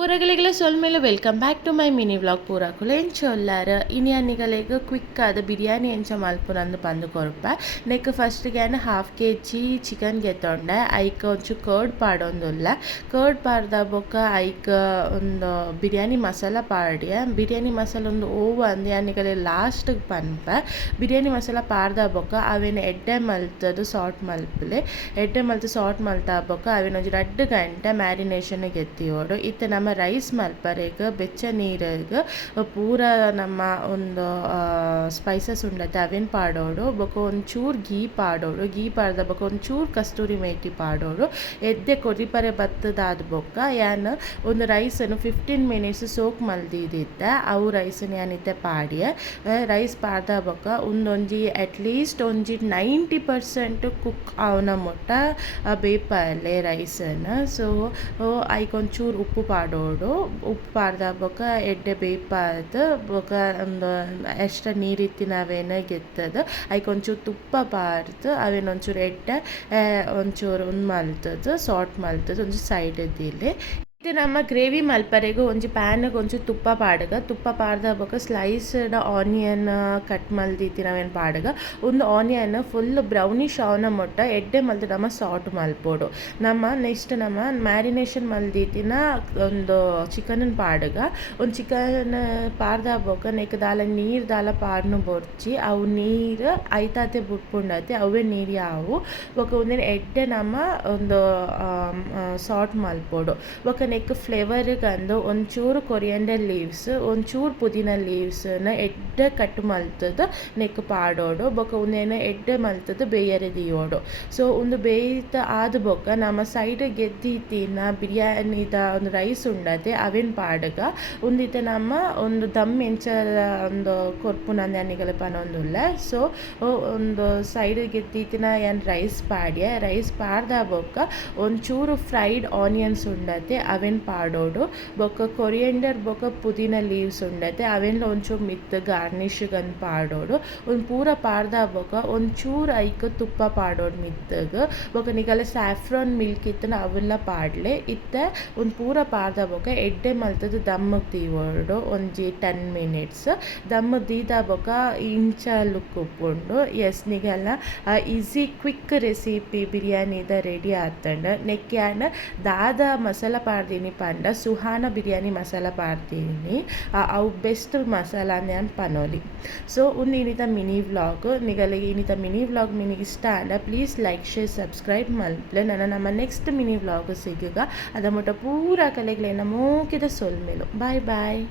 ಪೂರಗಳಿಗೆಲ್ಲ ಸೊಲ್ಮೇಲೆ welcome back to my mini vlog ಪೂರಕುಲು ಏನು ಚೊಲ್ಲಾರ ಇನಿ ಅನ್ನಿಗಲೆಗ್ ಕ್ವಿಕ್ ಆದ ಬಿರಿಯಾನಿ ಎಂಚ ಮಲ್ಪುನಂದು ಪಂದು ಕೊರಪ ನೆಕ್ ಫಸ್ಟ್ಗೆ ಹಾಫ್ kg ಚಿಕನ್ ಗೆತ್ತೊಂಡೆ ಐಕ್ ಒಂಚು ಕರ್ಡ್ ಪಾಡೊಂದುಲ್ಲ ಕರ್ಡ್ ಪಾಡ್ದ ಬೊಕ್ಕ ಐಕ್ ಒಂದು ಬಿರಿಯಾನಿ ಮಸಾಲ ಪಾಡ್ಯ ಬಿರಿಯಾನಿ ಮಸಾಲ ಒಂದು ಓವು ಅಂದೆ ಅನ್ನಿಗಲೆ ಲಾಸ್ಟ್ ಪನ್ಪ ಬಿರಿಯಾನಿ ಮಸಾಲ ಪಾಡ್ದ ಬೊಕ್ಕ ಅವೇನು ಎಡ್ಡೆ ಮಲ್ತದು ಸಾಲ್ಟ್ ಮಲ್ಪಲೆ ಎಡ್ಡೆ ಮಲ್ತು ಸಾಲ್ಟ್ ಮಲ್ತ ಬೊಕ್ಕ ಅವೇನು ಒಂದು 2 ಗಂಟೆ ಮ್ಯಾರಿನೇಷನ್ ಗೆತ್ತಿಯೋಡು ಇತ್ತೆ ನಮ್ಮ ರೈಸ್ ಮಲ್ಪರೆಗ್ ಬೆಚ್ಚ ನೀರಿಗೆ ಪೂರ ನಮ್ಮ ಒಂದು ಸ್ಪೈಸಸ್ ಉಂಡತೆ ಅವೇನು ಪಾಡೋಡು ಬೊಕ ಒಂಚೂರು ಗೀ ಪಾಡೋಡು ಗೀ ಪಾಡ್ದ ಬೊಕ ಒಂಚೂರು ಕಸ್ತೂರಿ ಮೇಥಿ ಪಾಡೋಡು ಎದ್ದೆ ಕೊರಿಪರೆ ಬತ್ತದಾದ ಬೊಕ್ಕ ಯಾನ್ ಒಂದು ರೈಸನ್ನು 15 ಮಿನಿಟ್ಸ್ ಸೋಕ್ ಮಲ್ದಿದ್ದೆ ಅವು ರೈಸನ್ನು ಯಾನಿತ್ತೆ ಪಾಡ್ಯ ರೈಸ್ ಪಾಡ್ದ ಬೊಕ್ಕ ಒಂದೊಂಜಿ ಅಟ್ಲೀಸ್ಟ್ ಒಂಜಿ 90% ಕುಕ್ ಅವನ ಮೊಟ್ಟ ಬೇಪಲ್ಲೆ ರೈಸನ್ನು ಸೊ ಐಕ್ ಒಂಚೂರು ಉಪ್ಪು ಪಾಡೋಡು ಉಪ್ಪು ಪಾಡ್ದ ಬೊಕ ಎಡ್ಡೆ ಬೇಯ್ಪಾದ ಬೊಕ ಒಂದು ಎಷ್ಟ ನೀರಿತ್ತಿನ ಅವೇನ ಗೆತ್ತದ ಐಕ್ ಒಂಚೂರು ತುಪ್ಪ ಪಾಡ್ದು ಅವೇನು ಒಂಚೂರು ಎಡ್ಡೆ ಒಂಚೂರು ಮಲ್ತದ ಸಾಲ್ಟ್ ಮಲ್ತದ ಒಂಚೂರು ಸೈಡ್ ಇದ್ದಿಲ್ಲಿ ಇದು ನಮ್ಮ ಗ್ರೇವಿ ಮಲ್ಪರೆಗೂ ಒಂಜಿ ಪ್ಯಾನ್ಗೆ ಒಂಚೂರು ತುಪ್ಪ ಪಾಡ್ಗ ತುಪ್ಪ ಪಾಡ್ದ ಬೊಕ ಸ್ಲೈಸ್ಡ್ ಆನಿಯನ್ ಕಟ್ ಮಲ್ದಿತ್ತಿ ನಾವೇನು ಪಾಡ್ಗ ಒಂದು ಆನಿಯನ್ ಫುಲ್ ಬ್ರೌನಿಶ್ ಅವನ ಮೊಟ್ಟ ಎಡ್ಡೆ ಮಲ್ತು ನಮ್ಮ ಸಾಲ್ಟ್ ಮಲ್ಪೋಡು ನಮ್ಮ ನೆಕ್ಸ್ಟ್ ನಮ್ಮ ಮ್ಯಾರಿನೇಷನ್ ಮಲ್ದಿತ್ತಿನ ಒಂದು ಚಿಕನ್ ಪಾಡ್ಗ ಒಂದು ಚಿಕನ್ ಪಾಡ್ದ ಬೊಕ ನೆಕ್ ದಾಲ ನೀರು ದಾಲ ಪಾಡ್ನು ಬೊರ್ಚಿ ಅವು ನೀರು ಐತಾತೆ ಬುಟ್ಪುಂಡತೆ ಅವೇ ನೀರು ಯಾವು ಬೊಕ ಒಂದೇನು ಎಡ್ಡೆ ನಮ್ಮ ಒಂದು ಸಾಲ್ಟ್ ಮಲ್ಪೋಡು ಬೊಕ ನೆಕ್ ಫ್ಲೇವರ್ಗಂದು ಒಂಚೂರು ಕೊರಿಯಂಡರ್ ಲೀವ್ಸ್ ಒಂಚೂರು ಪುದೀನ ಲೀವ್ಸ್ನ ಎಡ್ಡೆ ಕಟ್ ಮಲ್ತದ ನೆಕ್ ಪಾಡೋಡು ಬೊಕ ಒಂದೇನು ಎಡ್ಡೆ ಮಲ್ತದ ಬೇಯರೆ ದಿಯೋಡು ಸೊ ಒಂದು ಬೇಯ್ತ ಆದ ಬೊಕ ನಮ್ಮ ಸೈಡ್ ಗೆದ್ದಿತ್ತಿನ ಬಿರಿಯಾನಿದ ಒಂದು ರೈಸ್ ಉಂಡತೆ ಅವೇನು ಪಾಡ್ಗ ಒಂದಿತ್ತೆ ನಮ್ಮ ಒಂದು ದಮ್ ಎಂಚ ಒಂದು ಕೊರ್ಪುನಂದು ಅನ್ನಿಗಲ ಪನೊಂದುಲ್ಲ ಸೊ ಒಂದು ಸೈಡ್ ಗೆದ್ದಿತ್ತಿನ ಏನು ರೈಸ್ ಪಾಡ್ಯ ರೈಸ್ ಪಾಡ್ದ ಬೊಕ ಒಂಚೂರು ಫ್ರೈಡ್ ಆನಿಯನ್ಸ್ ಉಂಡತೆ ಅವೇನು ಪಾಡೋಡು ಬೊಕ ಕೊರಿಯಂಡರ್ ಬೊಕ ಪುದೀನ ಲೀವ್ಸ್ ಉಂಡತೆ ಅವೆಲ್ಲ ಒಂಚೂರು ಮಿತ್ ಗಾರ್ನಿಷ್ಗಂದು ಪಾಡೋಡು ಒಂದು ಪೂರ ಪಾಡ್ದ ಬೊಕ ಒಂಚೂರು ಐಕ್ ತುಪ್ಪ ಪಾಡೋಡು ಮಿತ್ತಗೆ ಬೊಕ ನಿಗಲ ಸ್ಯಾಫ್ರಾನ್ ಮಿಲ್ಕ್ ಇತ್ತನ ಅವೆಲ್ಲ ಪಾಡ್ಲೆ ಇತ್ತೆ ಒಂದು ಪೂರ ಪಾಡ್ದ ಬೊಕ ಎಡ್ಡೆ ಮಲ್ತದ ದಮ್ಮಗೆ ತೀವೋಡು ಒಂಜಿ 10 ಮಿನಿಟ್ಸ್ ದಮ್ಮಗೆ ದೀದ ಬೊಕ ಇಂಚ ಲುಕ್ ಉಪ್ಪುಂಡು ಎಸ್ ನಿಗಲ ಈಸಿ ಕ್ವಿಕ್ ರೆಸಿಪಿ ಬಿರಿಯಾನಿದ ರೆಡಿ ಆತಂಡ ನೆಕ್ ಯಾನ್ ದಾದ ಮಸಾಲ ಪಾಡ್ದೀನಿ ಪಂಡ ಸುಹಾನ ಬಿರಿಯಾನಿ ಮಸಾಲ ಪಾಡ್ದೀನಿ ಅವು ಬೆಸ್ಟ್ ಮಸಾಲ ನಾನು ಪನೋಲಿ ಸೊ ಒಂದು ಇನ್ನಿತ ಮಿನಿ ವ್ಲಾಗ್ ನಿಗಲಿಗೆ ಇನ್ನಿತ ಮಿನಿ ವ್ಲಾಗ್ ನಿನಗೆ ಇಷ್ಟ ಅಂಡ ಪ್ಲೀಸ್ ಲೈಕ್ ಶೇರ್ ಸಬ್ಸ್ಕ್ರೈಬ್ ಮಲ್ಪಲೆ ನಮ್ಮ ನೆಕ್ಸ್ಟ್ ಮಿನಿ ವ್ಲಾಗ್ ಸಿಗುಗ ಅದ ಮುಟ್ಟ ಪೂರ ಕಲೆಗಳೇನ ಮೂಕಿದ ಸೊಲ್ಮೇಲು ಬಾಯ್ ಬಾಯ್.